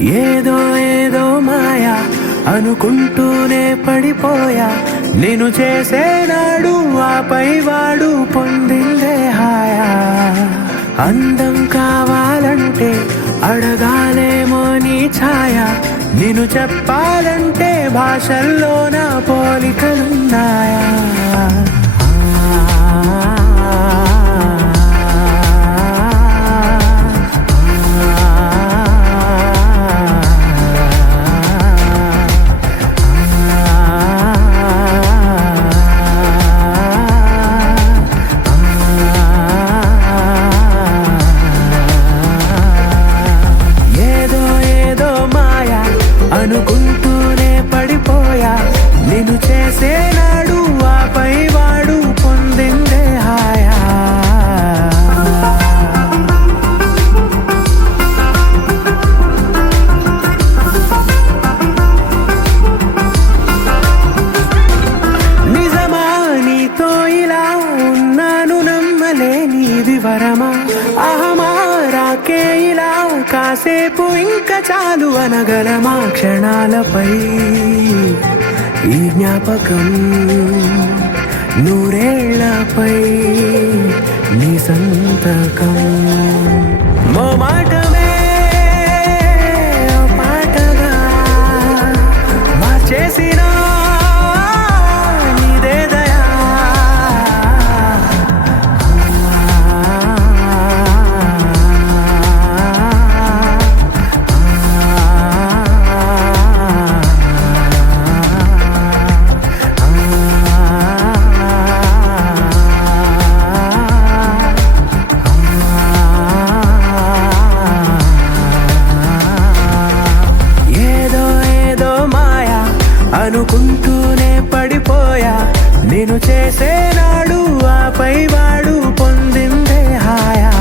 ఏదో ఏదో మాయా అనుకుంటూనే పడిపోయా, నేను చేసేనాడు ఆపై వాడు పొందిందే హాయా. అందం కావాలంటే అడగాలేమో నీ ఛాయ, నేను చెప్పాలంటే భాషల్లో నా పోలికలున్నాయా. అనుకుంటూనే పడిపోయా, నేను చేసేనాడు ఆపై వాడు పొందిందే హాయా. నిజమా నీతో ఇలా ఉన్నాను నమ్మలేనిది వరమా, అహమారాకే ఇలా కాసేపు ఇంకా చాలు అనగలమా. క్షణాలపై ఈ జ్ఞాపకం, నూరేళ్లపై నీ సంతకం. మోమాటమే పాటగా మార్చేసిన అనుకుంటూనే పడిపోయా, నేను చేసేనాడు ఆపై వాడు పొందిందే హాయా.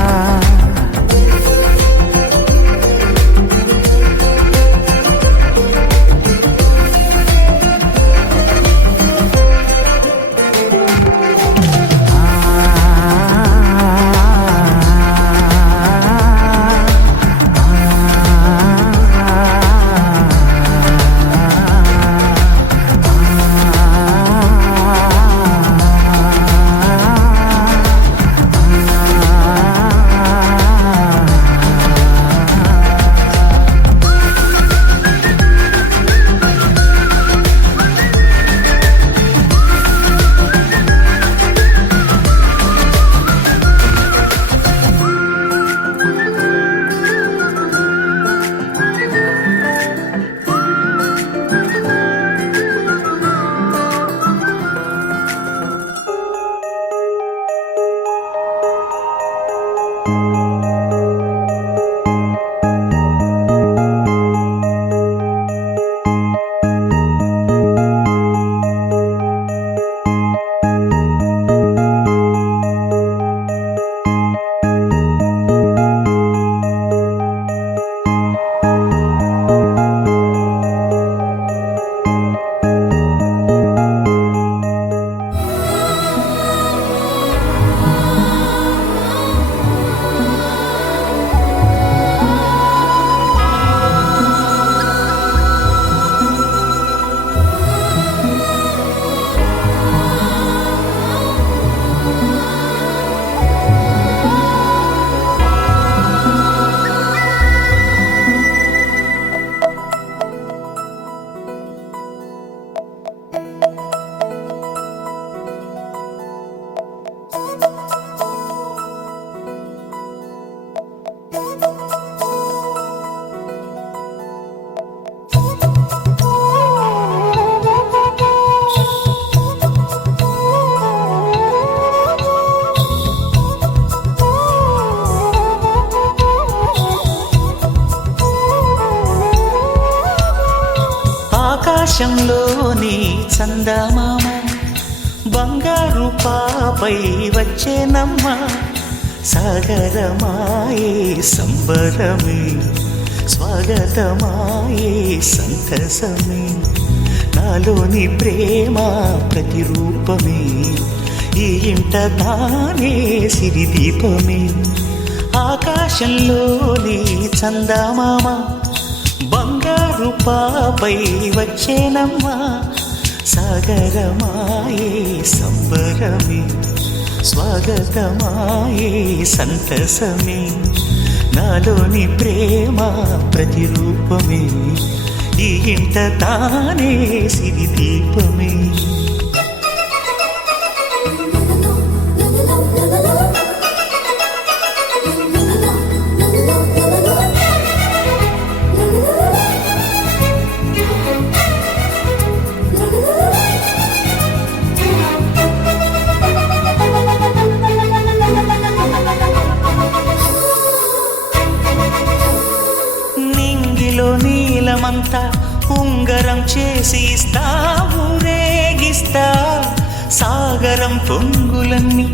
ఆకాశంలోని చందమామ బంగారు పాపై వచ్చేనమ్మ. సాగరమాయే సంబరమే, స్వాగతమాయే సంతసమే. నాలోని ప్రేమ ప్రతిరూపమే, ఈ ఇంట తానే సిరిదీపమే. ఆకాశంలోని చందమామ కృపాపై వచ్చేనమ్మా సాగరమాయే సంబరమే స్వాగతమాయే సంతసమే నాలోని ప్రేమ ప్రతిరూపమే ఈ ఇంట తానే సిరి దీపమే నీలమంతా ఉంగరం చేసి ఇస్తా ఊరేగిస్తా సాగరం పొంగులన్నీ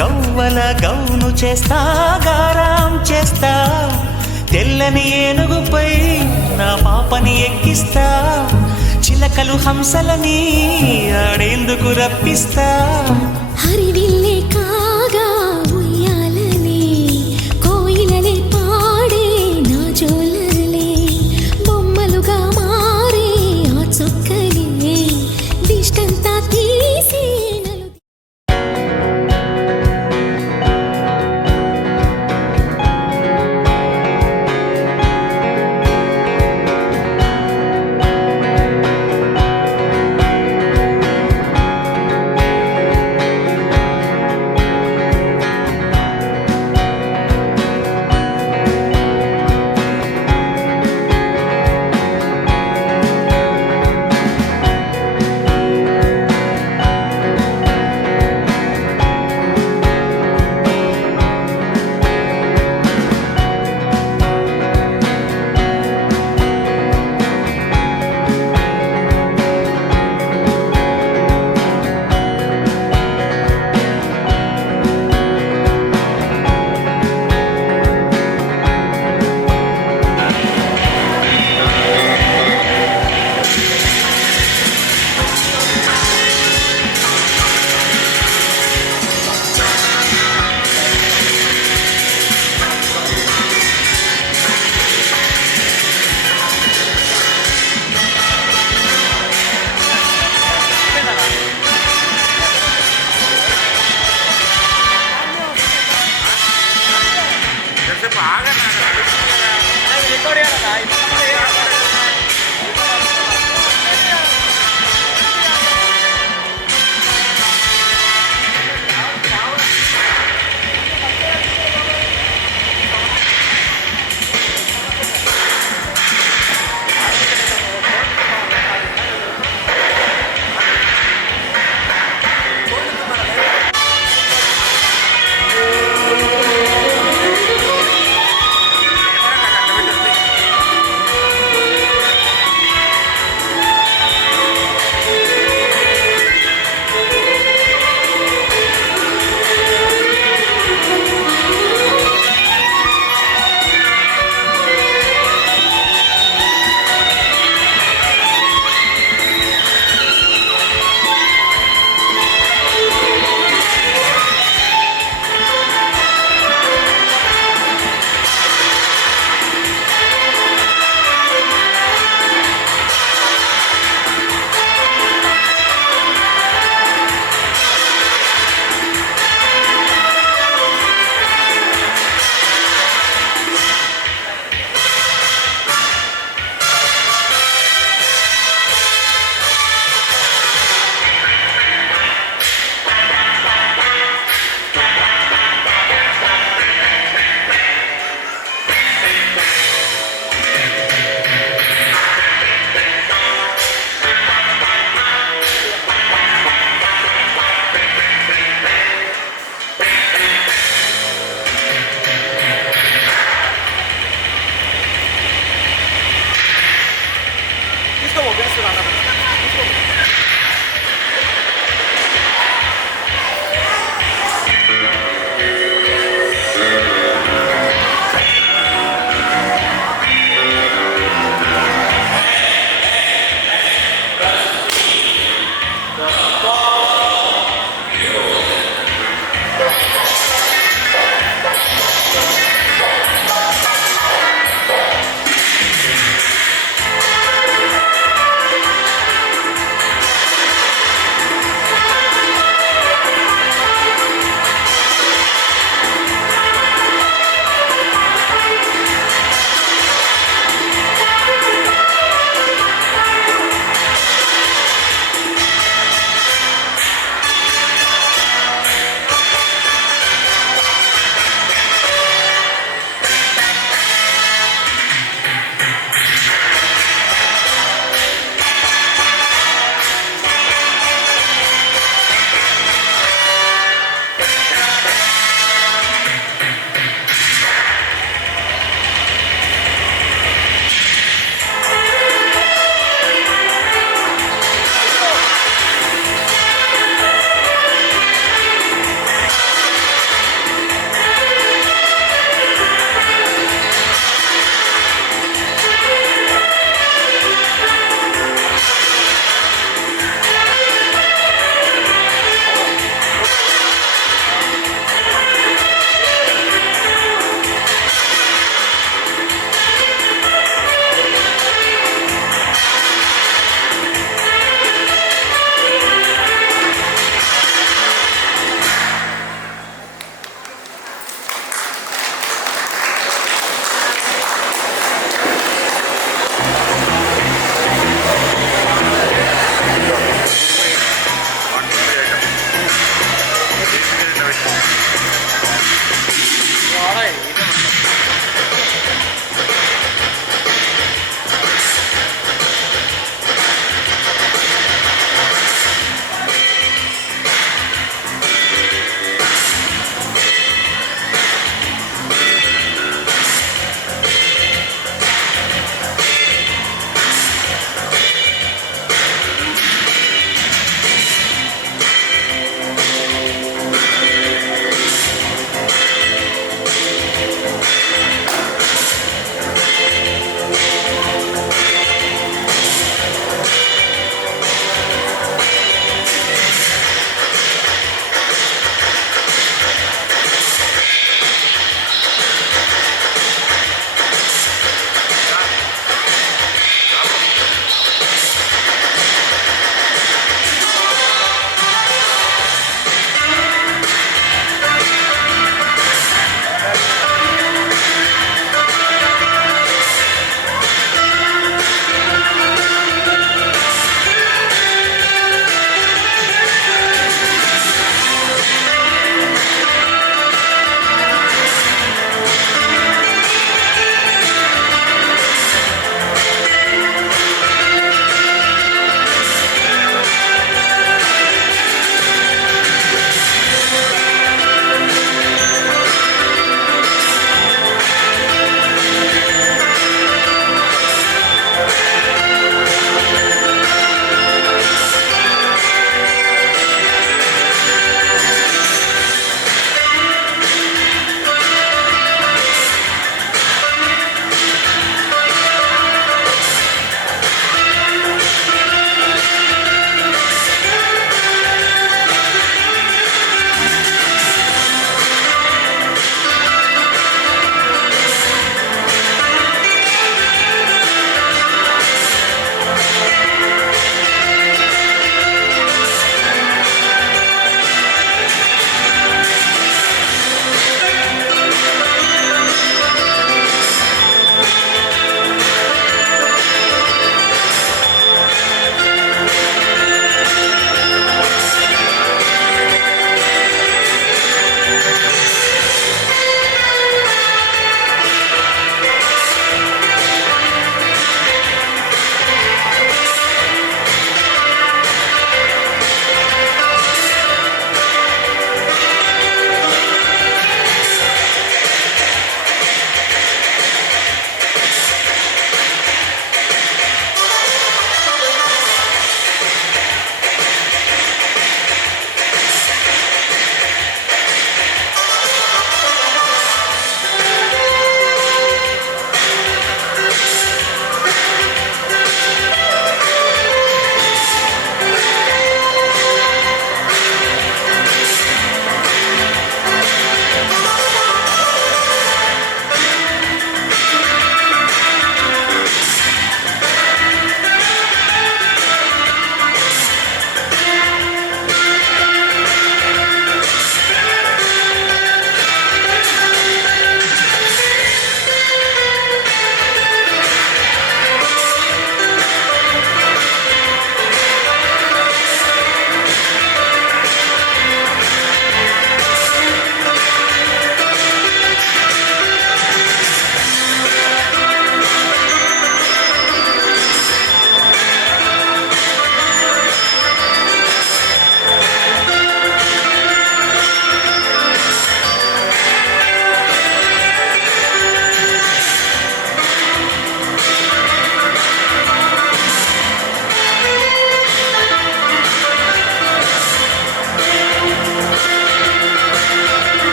గవ్వల గౌను చేస్తా గారాం చేస్తా తెల్లని ఏనుగుపై నా పాపని ఎక్కిస్తా చిలకలు హంసలని ఆడేందుకు రప్పిస్తా హరివిల్లే కాగా ఉయ్యాలనే కోయిలలే పాడే నా జోలలే బొమ్మలుగా మారే ఆ చొక్కలే దిష్టంతా తీసి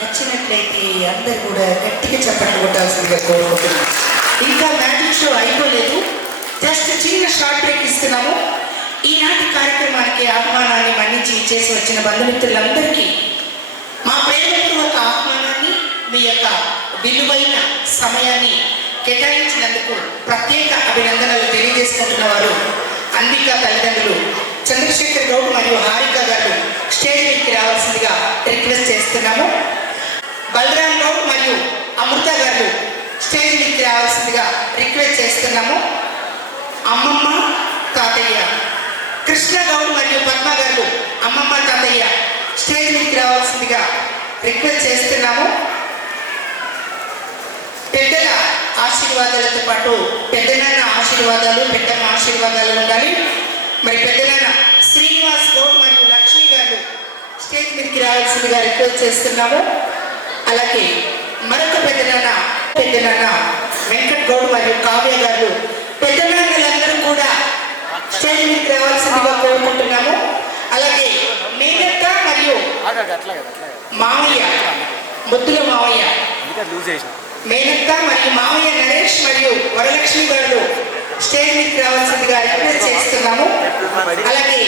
నచ్చినట్లయితే అందరు కూడా గట్టిగా చప్పట్లు కొట్టాల్సిందిగా కోరుకుంటున్నాను. ఇంకా మ్యాజిక్ షో అయిపోలేదు, జస్ట్ చిన్న షార్ట్ బ్రేక్ ఇస్తున్నాము. ఈనాటి కార్యక్రమానికి ఆహ్వానాన్ని మన్నించి చేసి వచ్చిన బంధుమిత్రులందరికీ మా ప్రేమపూర్వక ఆహ్వానాన్ని, మీ యొక్క విలువైన సమయాన్ని కేటాయించినందుకు ప్రత్యేక అభినందనలు తెలియజేసుకుంటున్న వారు అంబిక తల్లిదండ్రులు చంద్రశేఖర్ గౌడ్ మరియు హారిక గారు స్టేజ్ మీదకి రావాల్సిందిగా రిక్వెస్ట్ చేస్తున్నాము. బలరాం గౌడ్ మరియు అమృత గారు స్టేజ్ మీదకి రావాల్సిందిగా రిక్వెస్ట్ చేస్తున్నాము. అమ్మమ్మ తాతయ్య కృష్ణ గౌడ్ మరియు పద్మ గారు అమ్మమ్మ తాతయ్య స్టేజ్ మీదకి రావాల్సిందిగా రిక్వెస్ట్ చేస్తున్నాము. పెద్దల ఆశీర్వాదాలతో పాటు పెద్దనాన్న ఆశీర్వాదాలు, పెద్దమ్మ ఆశీర్వాదాలు ఉండాలి. మరి పెద్దనాన్న శ్రీనివాస్ గౌడ్ మరియు లక్ష్మి గారు స్టేజ్ మీదకి రావాల్సిందిగా రిక్వెస్ట్ చేస్తున్నాము. అలాగే మరొక పెద్దనాన్న వెంకట్ గౌడ్ మరియు కావ్య గారు పెద్దనాన్నలందరూ కూడా స్టేజ్ మీదకి రావాల్సిందిగా కోరుకుంటున్నాము. అలాగే మేనత్త మరియు మామయ్య ముద్దుల మామయ్య, మేనత్త మరియు మామయ్య నరేష్ మరియు వరలక్ష్మి గారు స్టేజ్ మీదకి రావాల్సిందిగా రిక్వెస్ట్ చేస్తున్నాము. అలాగే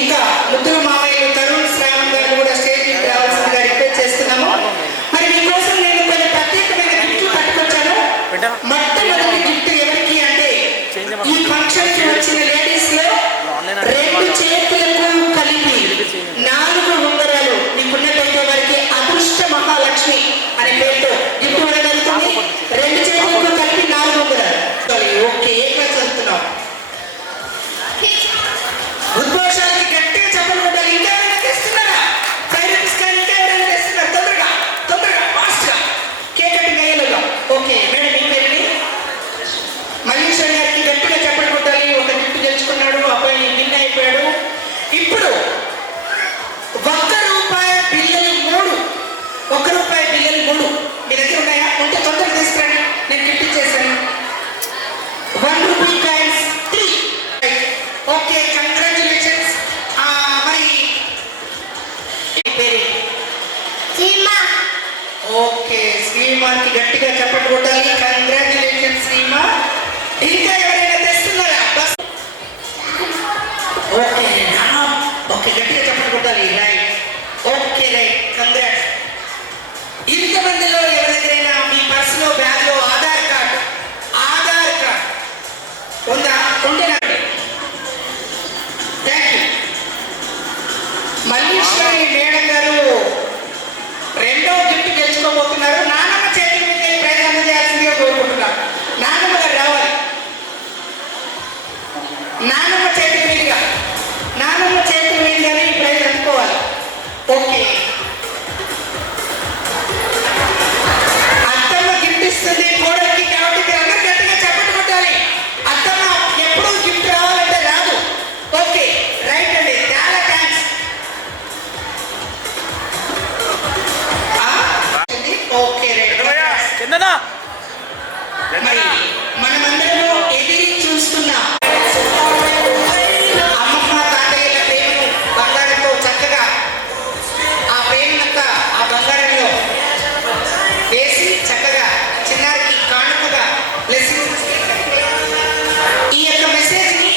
ఇంకా ముద్దుల మామయ్యలు తరుణ్ శ్రావణ్ గారు కూడా స్టేజ్ మీదకి రావాల్సిందిగా రిక్వెస్ట్ చేస్తున్నాము. మరి మీకోసం నేను కొన్ని ప్రత్యేకమైన గిఫ్ట్లు పట్టుకొచ్చాను. మొట్టమొదటి గిఫ్ట్ ఎవరికి అంటే ఈ ఫంక్షన్ కి వచ్చిన లేడీస్ లో 2 చేతులకు కలిపి 4 ఉంగరాలు మీకున్నట్టయితే వారికి అదృష్ట మహాలక్ష్మి అనే పేరుతో గిఫ్ట్ ఇవ్వడం జరుగుతుంది. 2 చేతులకు కలిపి 4 ఉంగరాలు. ఓకే, ఏ క్లాస్ చదువుతున్నాం? ఉద్ఘోషాలకి గట్టిగా చెప్పలు కొట్టాలి. ఇంకా ఎవరైనా తెస్తున్నారా? 5 రూపీస్ కానీ ఇంకా ఎవరైనా తెస్తున్నారు? తొందరగా ఫాస్ట్ గా కేక్ కటింగ్ అయ్యేలాగా. ఓకే మేడం, మీ పేరుని మల్లీశ్వర్ గారికి గట్టిగా చెప్పలు కొట్టాలి. ఒక గిఫ్ట్ గెలుచుకున్నాడు, అబ్బాయి విన్ అయిపోయాడు. ఇప్పుడు ₹1 బిల్లలు 3, ₹1 బిల్లలు 3 మీ దగ్గర ఉన్నాయా? ఉంటే తొందరగా తీసుకురండి, నేను గిఫ్ట్ ఇచ్చేసాను. ₹1 కాయిన్స్ 3. Okay, congratulations. మరి పేరు ఓకే, శ్రీమాకి గట్టిగా చెప్పట్లు కొట్టాలి. కంగ్రాచులేషన్స్ శ్రీమా. ఇంకా ఎవరైనా తెస్తున్నారా? ఓకే ఓకే, గట్టిగా చెప్పట్లు కొట్టాలి. Right, okay right, congrats. ఇంతమందిలో ఎవరి దగ్గరైనా మీ పర్సులో బ్యాగ్లో ఆధార్ కార్డ్ ఉందా? ఉంటున్నాడు. Thank you. మల్లీశ్వరి మేడం గారు 2వ గిఫ్ట్ గెలుచుకోబోతున్నారు. నాన్నమ్మ చేతి మీద ప్రైజ్ అందజేయాల్సిందిగా కోరుకుంటున్నారు. నాన్నమ్మ గారు రావాలి. నాన్నమ్మ చేతి మీదుగానే ఈ ప్రైజ్ అందుకోవాలి. ఓకే, అత్తమ్మ గిఫ్ట్ ఇస్తుంది కోడలికి కాబట్టి మీరు అందరూ గట్టిగా చప్పట్లు కొట్టాలి. అత్తమ్మ ఎప్పుడు గిఫ్ట్ రావాలంటే రాదు. ఓకే రైట్ అండి, చాలా థ్యాంక్స్. Okay right. మరి మనమందరము ఎదిరి చూస్తున్నాం. అమ్మమ్మ తాతయ్యల ప్రేమను బంగారంతో చక్కగా ఆ ప్రేమనంతా ఆ బంగారంలో వేసి చక్కగా చిన్నారికి కానుకగా బ్లెస్సింగ్స్. ఈ యొక్క మెసేజ్ ని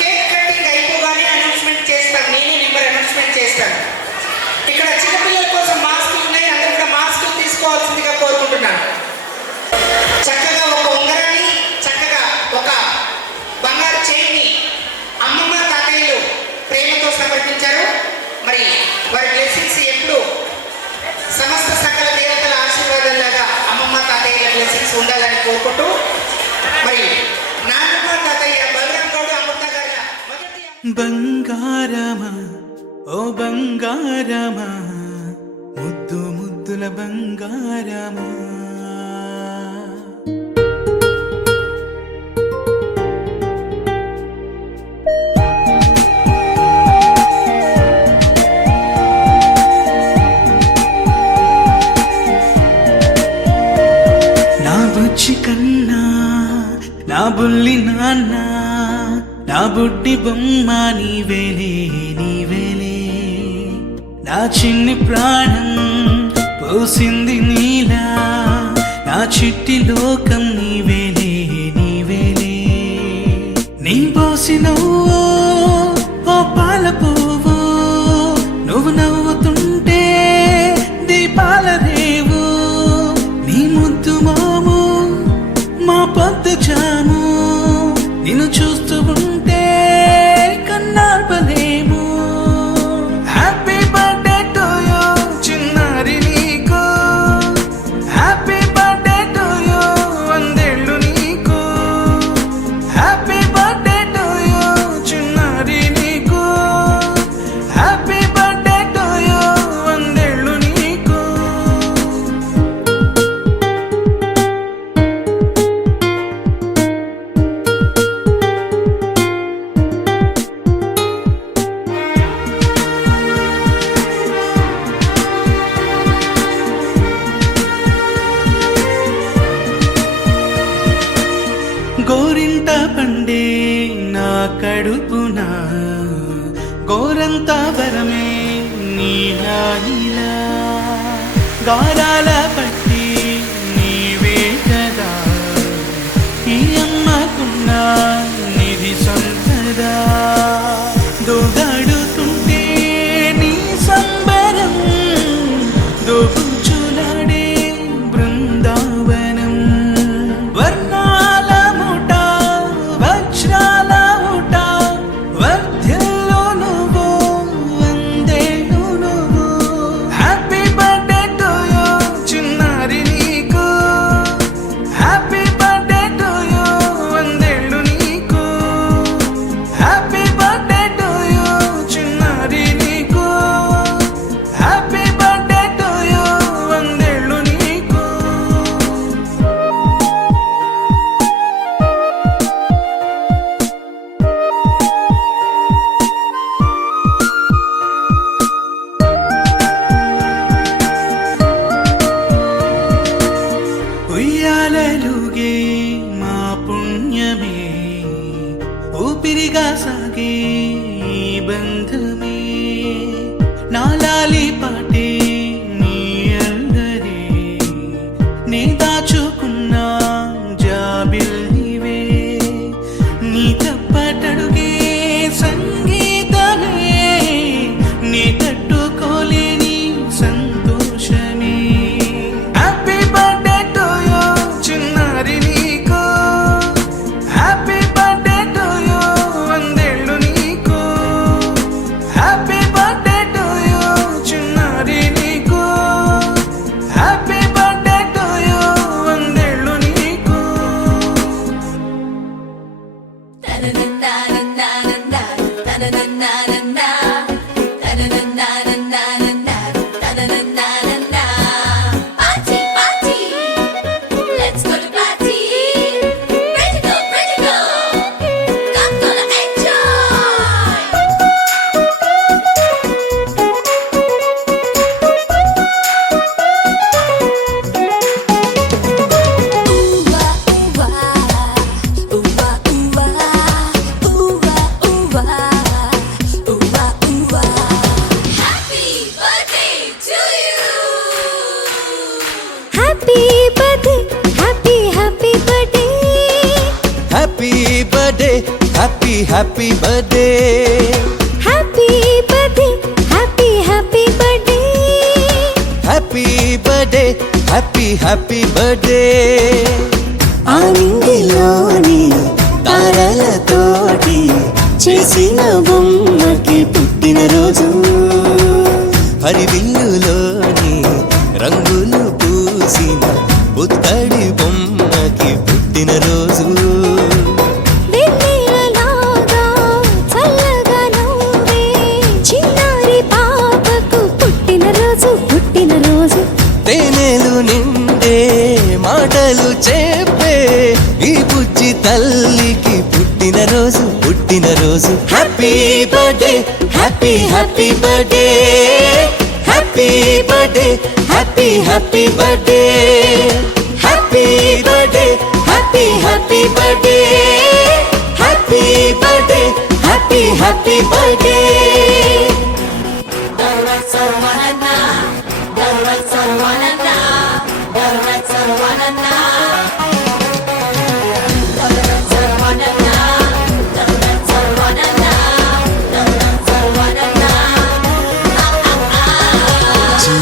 కేక్ కటింగ్ అయిపోగానే అనౌన్స్మెంట్ చేస్తాను. నేనే నెంబర్ అనౌన్స్మెంట్ చేస్తాను. ఇక్కడ చిన్నపిల్లల కోసం మాస్కులు ఉన్నాయి, అందరూ కూడా మాస్కులు తీసుకోవాల్సిందిగా కోరుకుంటున్నాను. చక్కగా ఒక ఉంగరాన్ని, చక్కగా ఒక బంగారు చైన్ని అమ్మమ్మ తాతయ్యలు ప్రేమతో సమర్పించారు. మరి వారి బ్లెస్సింగ్స్ ఎప్పుడు సమస్త సకల దేవతల ఆశీర్వాదంలాగా అమ్మమ్మ తాతయ్యల బ్లెస్సింగ్స్ ఉండాలని కోరుకుంటూ మరి నాన్నమ్మ తాతయ్య బలరాం గౌడ్ అమృత గారి మొదటి బంగారమా ఓ బంగారమా, ముద్దుల బంగారమా. నా బుజ్జి కన్నా నా బుల్లి నాన్న, నా బుడ్డి బొమ్మ నీవేలే. నా చిన్ని ప్రాణం పోసింది నీలా, నా చిట్టి లోకం నీవేలే నీవేలే. నీ పోసినవో ఓ పాల పువ్వు, నువ్వు నవ్వుతుంటే దీపాల రేవు. నీ ముద్దు మాము మా పొద్దు జాము, నిన్ను చూస్తూ ఉంటే కన్నార్పలేము. హ్యాపీ బర్త్డే టు యూ చిన్నారి నీకు, హ్యాపీ బర్త్డే టు యూ వందేళ్ళు నీకు. హ్యాపీ బర్త్డే టు యూ చిన్నారి నీకు, హ్యాపీ బర్త్డే టు యూ వందేళ్ళు నీకు. గోరింట పండే నా కడుపున గోరంత వరమే నీలా నీలా. గారాల పట్టి నీవే కదా ఈ అమ్మకున్న నిధి సంపదా. దోగాడుతుంటే నీ సంబరం, దోపుచులాడే బృందావనం. వర్ణాల ముఠ వజ్రాల ముఠ, వర్ధిల్లు నువ్వు వందేళ్ళు నువ్వు. హ్యాపీ బర్త్డే టు యూ చిన్నారి నీకు, హ్యాపీ బర్త్డే టు యూ వందేళ్ళు నీకు. హ్యాపీ బర్త్డే టు యూ చిన్నారి నీకు, హ్యాపీ బర్త్డే టు యూ వందేళ్ళు నీకు. ఉయ్యాలలుగే మా పుణ్యమే, ఊపిరిగా సాగే ఈ బంధమే. నాలాలి పాటే నీ అందరే, నే దాచుకున్న జాబిల్లివే. నీ తప్పటడుగే సంగీతమే, నీ తట్టుకోలేని సంతోషమే. హ్యాపీ బర్త్డే టు యూ చిన్నారి నీకు, హ్యాపీ బర్త్డే టు యూ వందేళ్ళు నీకు. హ్యాపీ బర్త్డే టు యూ చిన్నారి నీకు, హ్యాపీ బర్త్డే టు యూ వందేళ్ళు నీకు. Party, party, let's go to party. Ready go, come gonna enjoy. Happy birthday to you. Happy birthday, happy birthday. Happy birthday happy birthday. Happy birthday, happy birthday. Happy birthday happy birthday. ఆనందిలోని తారలతోటి చేసిన బొమ్మకి పుట్టినరోజు, హరివిల్లులోని రంగులు పూసిన పుత్తడి బొమ్మకి పుట్టినరోజు. వెన్నెలలాగా చల్లగా నవ్వే చిన్నారి పాపకు పుట్టినరోజు. తేనెలు నిండే మాటలు చెప్పే ఈ బుజ్జి తల్లికి పుట్టినరోజు. Happy birthday happy birthday. Happy birthday happy birthday. Happy birthday happy birthday. Happy birthday happy birthday.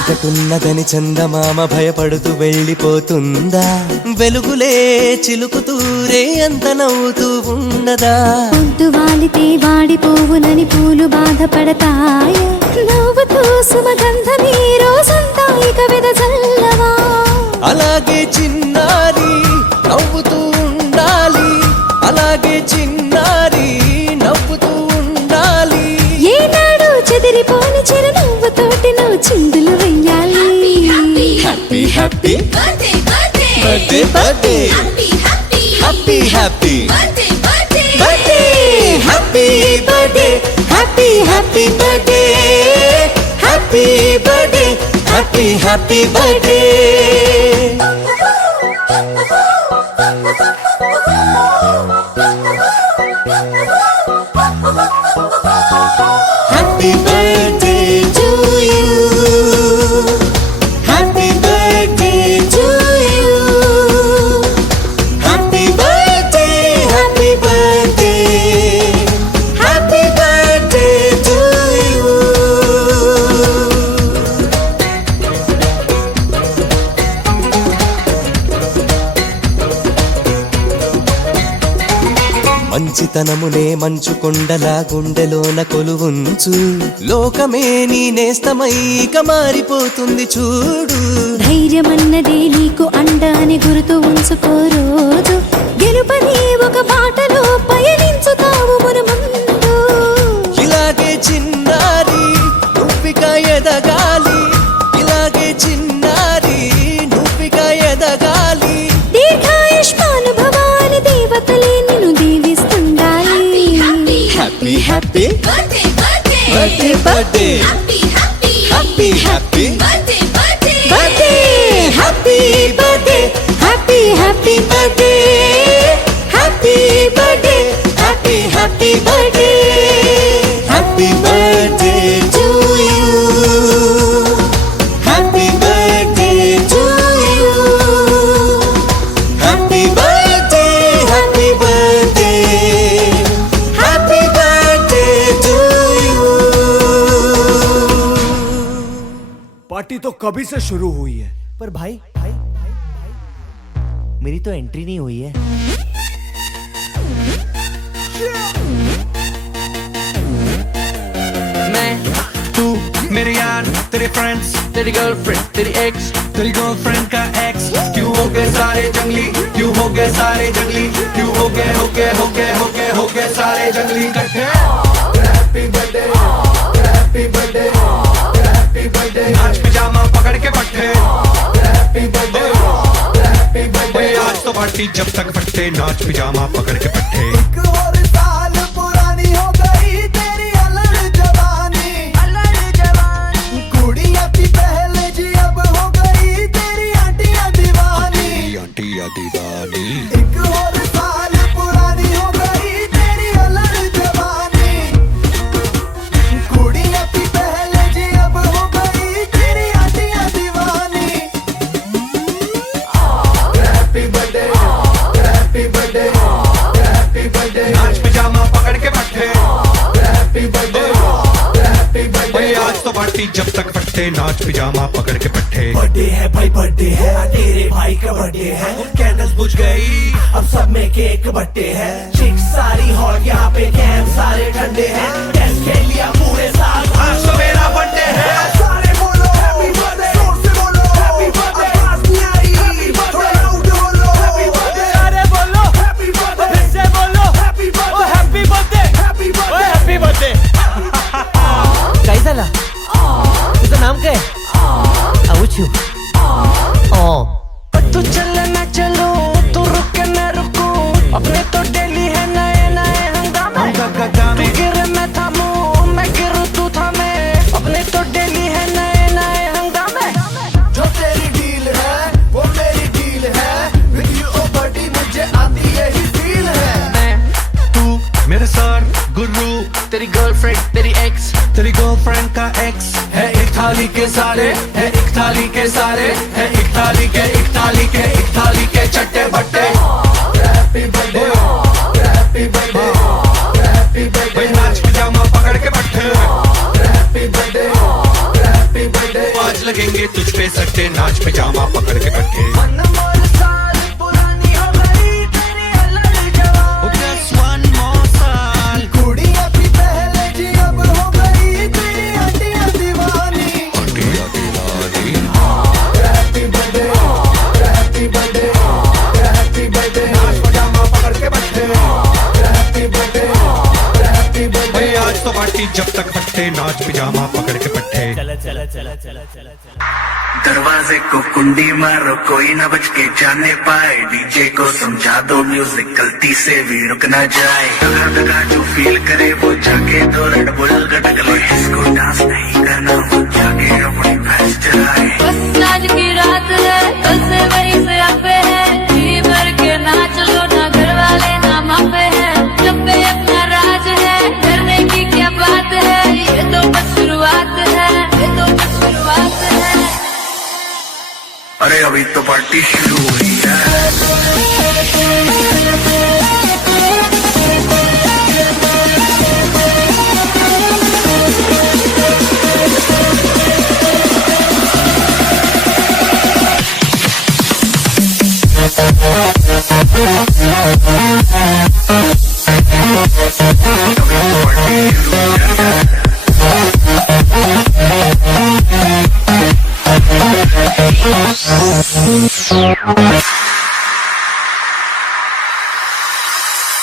చీకటున్నదని చందమామ భయపడుతూ వెళ్ళిపోతుందా, వెలుగులే చిలుకుతూరే అంత నవ్వుతూ ఉన్నదా. పొద్దు వాలితే వాడిపోవునని పూలు బాధపడతాయ, నవ్వుతూ సుమగంధమే రోజంతా ఇక వెదజల్లవా. అలాగే చిన్నారి నవ్వుతూ ఉండాలి, అలాగే చిన్నారి నవ్వుతూ ఉండాలి. ఏనాడు చెదిరిపోని చిరునవ్వుతోటి నువ్వు చిందులు వెయ్యాలి. Happy happy birthday birthday birthday happy happy birthday happy birthday happy happy birthday happy birthday happy happy birthday. Happy birthday to you. Happy birthday to you. Happy birthday, happy birthday. Happy birthday to you. మంచితనమునే మంచు కొండలా గుండెలోన కొలువుంచు, లోకమే నీ నేస్తమై ఇక మారిపోతుంది చూడు. ధైర్యమన్నదే నీకు అండ అని గుర్తు ఉంచుకో రోజు, గెలుపని ఒక బాటలో పయనించుతావు మునుముందు. ఇలాగే చిన్నారి నువ్విక ఎదగాలి, ఇలాగే చిన్నారి నువ్విక ఎదగాలి. దీర్ఘాయుష్మానుభవాని దేవతలే నిన్ను దీవిస్తుండాలి. Happy happy birthday birthday happy happy birthday happy birthday happy happy birthday happy birthday happy happy birthday. Happy birthday to you. Happy birthday to you. Happy birthday happy birthday happy birthday to you. Party तो कभी से शुरू हुई है, पर भाई मेरी तो एंट्री नहीं हुई है. मैं तू मेरे यार तेरे फ्रेंड्स तेरी गर्लफ्रेंड तेरी एक्स तेरी गर्लफ्रेंड का एक्स, क्यों हो गए सारे जंगली, क्यों हो गए सारे जंगली, क्यों हो गए हो गए हो गए हो गए हो गए सारे जंगली इकट्ठे. Happy birthday happy birthday happy birthday नाच पिजामा पकड़ के पट्टे. हैप्पी बर्थडे हैप्पी बर्थडे आज तो पार्टी जब तक फट्टे, नाच पिजामा पकड़ के पट्टे. एक और साल पुरानी हो गई तेरी अलग जवानी, कुड़िया थी पहले जी अब हो गई तेरी आंटियां दीवानी. आंटी या दीवानी एक और साल पुरानी हो गई तेरी अलग जवानी, कुड़िया थी पहले जी अब हो गई तेरी आंटियां दीवानी. Happy birthday happy birthday happy birthday नाच पिजामा पकड़ के पट्टे. Happy birthday happy birthday. आज तो पार्टी जब तक फट्टे, नाच पिजामा पकड़ के पट्टे. बर्थडे है भाई बर्थडे है, तेरे भाई का बर्थडे है. कैंडल्स बुझ गई अब सब में केक बट्टे है, चिक्स सारी हॉट यहाँ पे कैंप सारे ठंडे हैं. टेस्ट के लिया पूरे साल आज तो मेरा बर्थडे है. सारे बोलो हैप्पी बर्थडे, जोर से बोलो हैप्पी बर्थडे. आवाज नहीं आ रही थोड़ा लाउड बोलो हैप्पी बर्थडे. अरे बोलो हैप्पी बर्थडे, फिर से बोलो happy birthday. Happy birthday happy birthday happy birthday. काय झाला? तुझं नाम काय? आऊचू. तू चले मैं चलूं, तू रुके मैं रुकूं, अपने तो डेली है नए नए हंगामे. तू गिरे मैं थामूं, मैं गिरूं तू थामे, अपने तो डेली है नए नए हंगामे. जो तेरी डील है वो मेरी डील है, विद यू ओ बडी मुझे आती यही फील है. मैं तू मेरे सर गुरु तेरी गर्लफ्रेंड तेरी एक्स तेरी गर्लफ्रेंड का एक्स है. एक थाली के सारे है, एक थाली के सारे है, एक थाली के एक थाली के एक थाली के चट्टे बट्टे. Happy birthday happy birthday happy birthday. भाई नाच पिजामा पकड़ के पट्टे. Happy birthday happy birthday. आज आज लगेंगे तुझ पे सट्टे नाच पिजामा पकड़ के पट्टे अनमोल साल पुरानी हो गई तेरी अलग जवानी Just one more साल कुड़िया भी पहले जी अब हो गई तेरी हड्डियां दीवानी happy birthday happy birthday happy birthday नाच पजामा पकड़ के बैठे हैप्पी बर्थडे हैप्पी बर्थडे भाई आज तो पार्टी जब तक फट्टे नाच पिजामा पकड़ के पट्टे दरवाजे को कुंडी मारो कोई न बच के जाने पाए डीजे को समझा दो म्यूजिक गलती से भी रुक ना जाए दगा दगा जो फील करे वो जाके दो रेड बुल गटक ले इसको डांस नहीं करना वो जाके अपनी भैंस चलाए बस आज की रात है कल से वही से आपे है जी भर के नाच लो ना घर वाले ना मापे है जब पे अपना राज है करने की क्या बात है ये तो बस शुरुआत है ये तो बस शुरुआत है अरे अभी तो पार्टी शुरू हुई है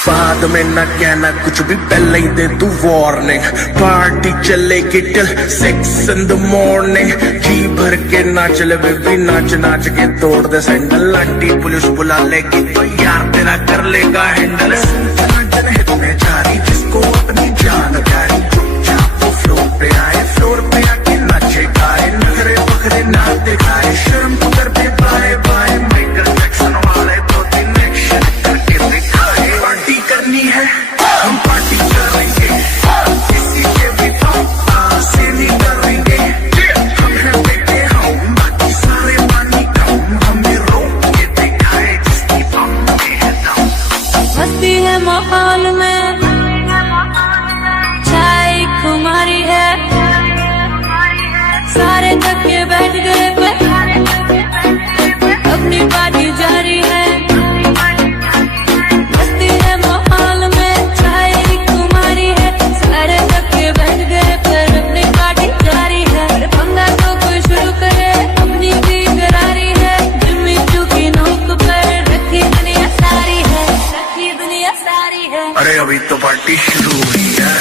बाद में न कहना कुछ भी पहले ही दे तू वार्निंग पार्टी चलेगी टिल 6 in the morning जी भर के नाच ले बेबी नाच नाच के तोड़ दे सैंडल आंटी पुलिस बुला लेगी तो यार तेरा कर लेगा हैंडल टन है तुम्हें जारी जिसको अपनी जान प्यारी चुपचाप वो फ्लोर पे आए फ्लोर पे आके नाचे गाए नखरे बखरे ना दिखाए शर्म तो कर दे बाय बाय माइकल जैक्सन वाले 2-3 एक्शन करके दिखाए पार्टी करनी है हम पार्टी करेंगे किसी के भी से नहीं करेंगे हम हैं बेटे हम बाकी सारे पानी कम हमें रोक के दिखाए जिसकी हम में है दम मस्ती है माहौल में चाय खुमारी है सारे थके बैठ गए पर अपनी पार्टी जारी है मस्ती है माहौल में चाय खुमारी है सारे थके बैठ गए पर अपनी पार्टी जारी है अरे पंगा तो कोई शुरू करे अपनी भी करारी है जिम्मी चुकी नोक पर रखी दुनिया सारी है रखी दुनिया सारी है अरे अभी तो पार्टी शुरू हुई है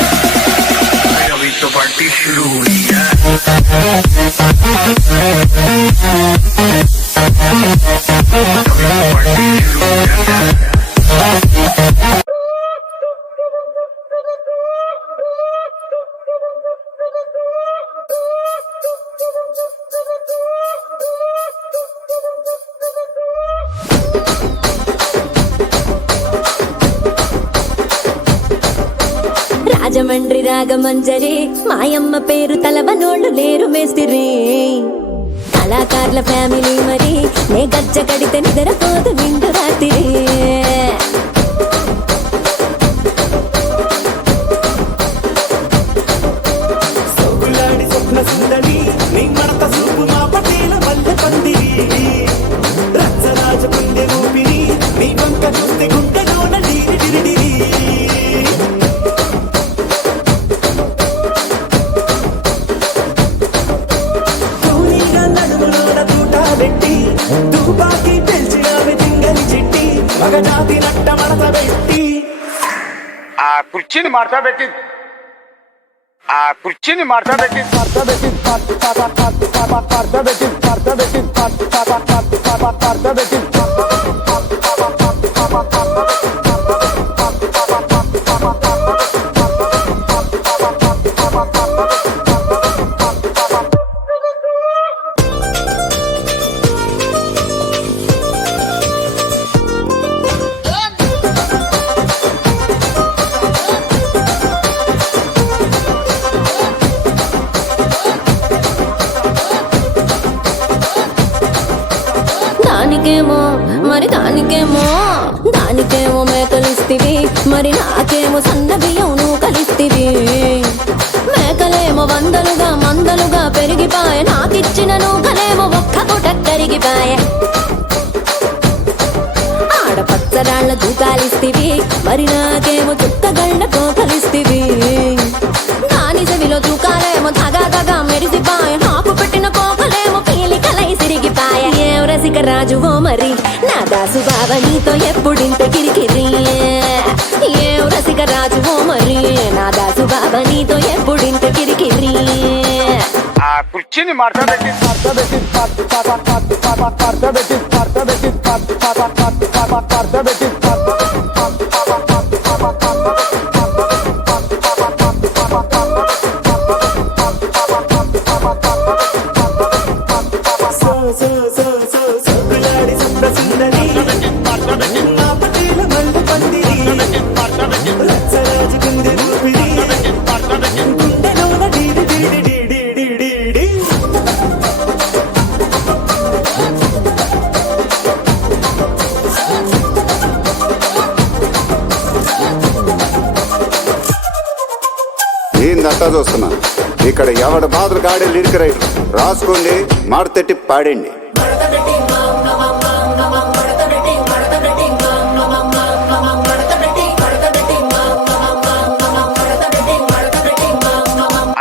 अरे अभी तो पार्टी शुरू हुई है अभी तो पार्टी शुरू हुई है రాజమండ్రి రాగమంజరి మాయమ్మ పేరు తలవనోళ్ళు లేరు మేస్తిరి కళాకారుల ఫ్యామిలీ మరి నే గజ్జ కడితే నిద్రపోదు నిండు రాత్రి సోగులాడి స్వప్న సుందరి నీ మడత సూపు మా పటేల మల్లె పందిరి రచ్చరాజ పందె ఊపిరి నీ వంక చూస్తే గుండెలోన డీరి డిరిడిరి కూనీగా నడుములోన తూట పెట్టి తుపాకి పెంచినావి తింగని చిట్టి మగజాతి నట్ట మడత పెట్టి ఆ కుర్చీని మార్చా పెట్టి ఆ కుర్చీని మార్చా పెట్టి దానికేమో మరి దానికేమో మేకలిస్తివి, మరి నాకేమో సన్న బియ్యం నువ్వు కలిస్తివి. మేకలేమో మందలుగా పెరిగిపాయ, నాకిచ్చిన నూకలేమో ఒక్క పూట కరిగిపాయ. ఆడపచ్చరాళ్ళ దూకాలిస్తివి, మరి నాకేమో చుక్కగళ్ళ కోకలిస్తివి. దాని చెవిలో దూకాలేమో తగా మెరిసిపాయ, నాకు పెట్టిన కోకలేమో పీలికలై సిరిగిపాయ. ఏం రసిక రాజువో మరి నా దాసు బావ నీతో ఎప్పుడింత కిరికిరి. ఏం రసిక రాజువో మరి నా దాసు బావ నీతో ఎప్పుడింత కిరికిరి. ఆ కుర్చీని మార్చబెట్టి ఏందంతా చూస్తున్నా ఇక్కడ ఎవడ బాధలు గాడే లిరిక్ రైటర్ రాసుకోండి, మాడతెట్టి పాడండి.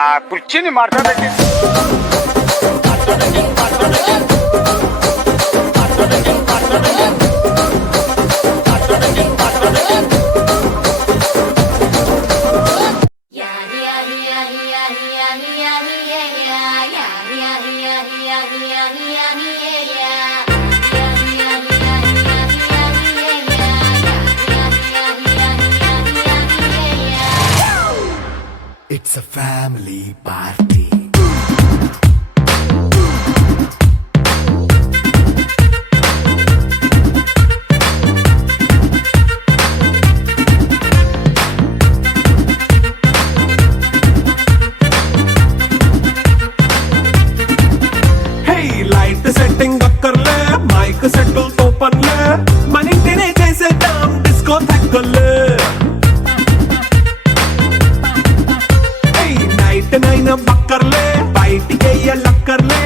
ఆ కుర్చీని మార్చబెట్టి It's a family party. Hey, light setting అక్కర్లే, మైక్ సెట్టుల్ తో పర్లే, మన ఇంటినే చేసేద్దాం డిస్కో థక్కర్లే. నైనా బక్కర్లే, బయటికి లక్కర్లే,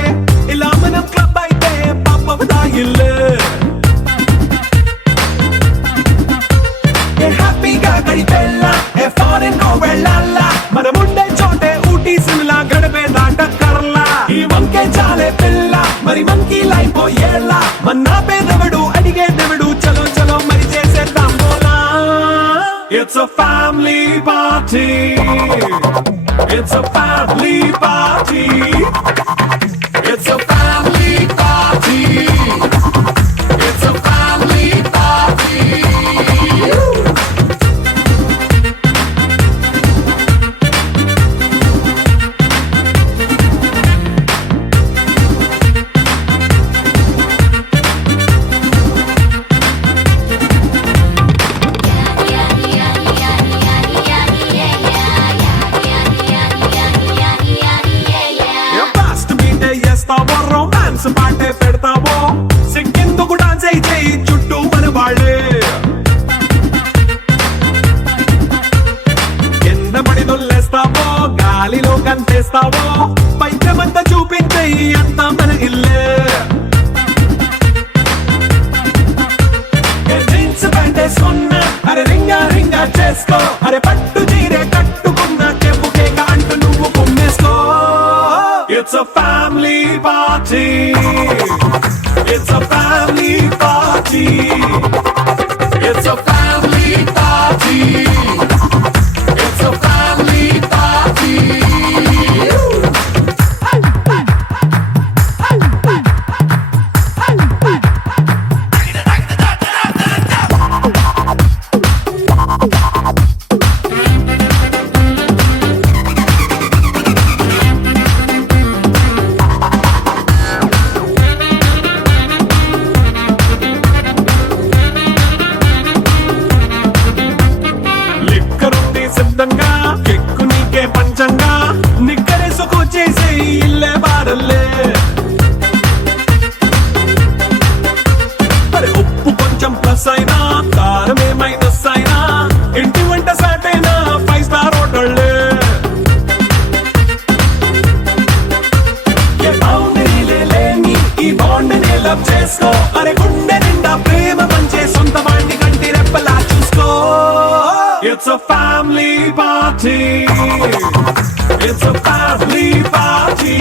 ఇలా మనం క్లబ్ అయితే పాప దాయిల్లే. హ్యాపీగా గడిపెళ్ళ ఏ ఫారెన్ నో వెళ్ళాల, మనముండే చోటే ఊటీ సిమ్లా గడిపే దాటక్కర్లా. ఈ వంకే చాలే పిల్ల మరి మంకీ లైఫ్ ఏళ్ళ, మన్నా పేదవడు అడిగేదెవడు, చలో చలో మరి చేసేద్దాం బోలా. It's a family party. It's a family party. It's a family party. It's a family party. Romance పాటే పెడతావో, సిగ్గెందుకు డాన్స్ అయితే చుట్టూ మన వాళ్ళే. కింద పడి దొల్లేస్తావో, గాలిలో కంతేస్తావో, పైద్యమంతా చూపించే అంతా మన ఇల్లే. జీన్స్ ప్యాంటే సున్నా, అరే రింగా రింగా చేసుకో, అరే పట్టు చీరే కట్టుకున్న చెప్పుకే అంటూ నువ్వు కుమ్మేసుకో. It's a family party. It's a family party. It's a family party. It's a family party. Plus అయినా కారమే మైనస్ అయినా ఇంటి వంట సాటైనా 5 స్టార్ హోటళ్ళే ఏ బౌండరీలే లేని ఈ బాండ్ ని లవ్ చేసుకో అరే గుండె నిండా ప్రేమ పంచే సొంత వాణ్ణి కంటి రెప్పలా చూసుకో It's a family party. It's a family party.